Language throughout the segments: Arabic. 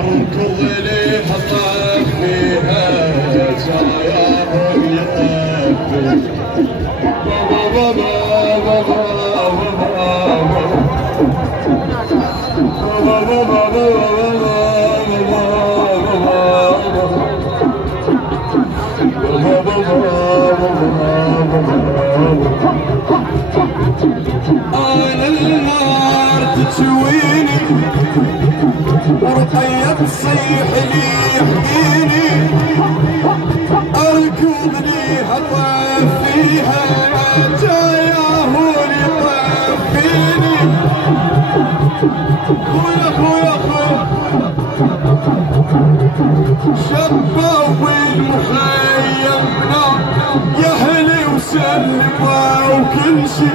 اركض ليها طاف فيها جاياه يطفي بابا بابا انا النار تشويني ورقية تصيح لي يحكيني اركض ليها طاف فيها جاياه يطفيني خويا خويا خويا شباب المخيمنا يا هلي وسلموا وكل شي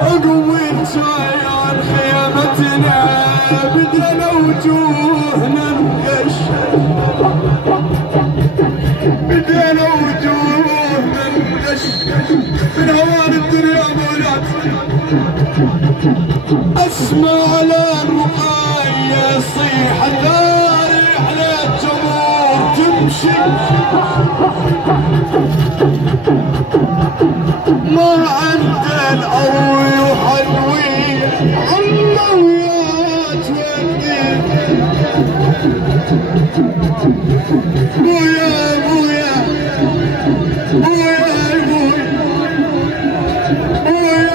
عقوي الجايان خيمتنا بدنا وجوهنا نقش بدنا وجوهنا نقش من هوان الدنيا مولات اسمع للرقاية صيحة ثاري على الجمهور تمشي ما عند القوي وحلوي عالمويات ودي بويا بويا بويا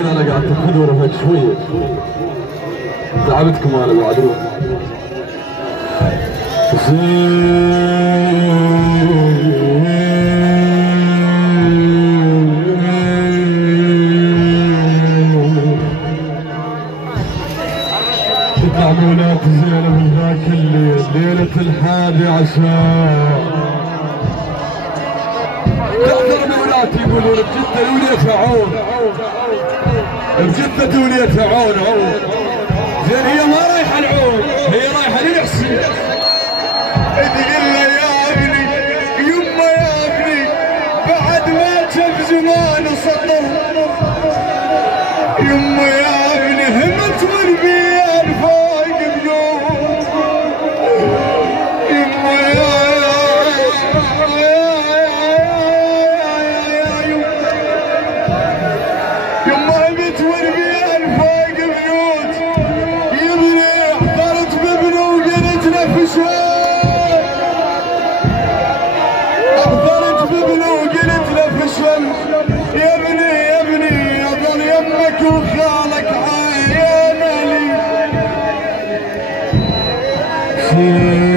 انا قاعد تاخذوا رفق شويه تعبتكم انا بعد روح تطلع مولات زينة من ذاك الليل ليلة 11 تحضر مولاتي يقولون بجدة ولية عون بجدة ولية عون زين هي ما رايحة العون هي رايحة للحسين تقول له يا ابني يما يا ابني بعد ما جاب زمان سطر يما يا ابني همت والبيان فوق بيوم يما يما بنت والبيان فوق بيوت يبني احضرت بابنه وقلت نفسه احضرت بابنه وقلت نفسه يا ابني اظل يمك وخالك عيان لي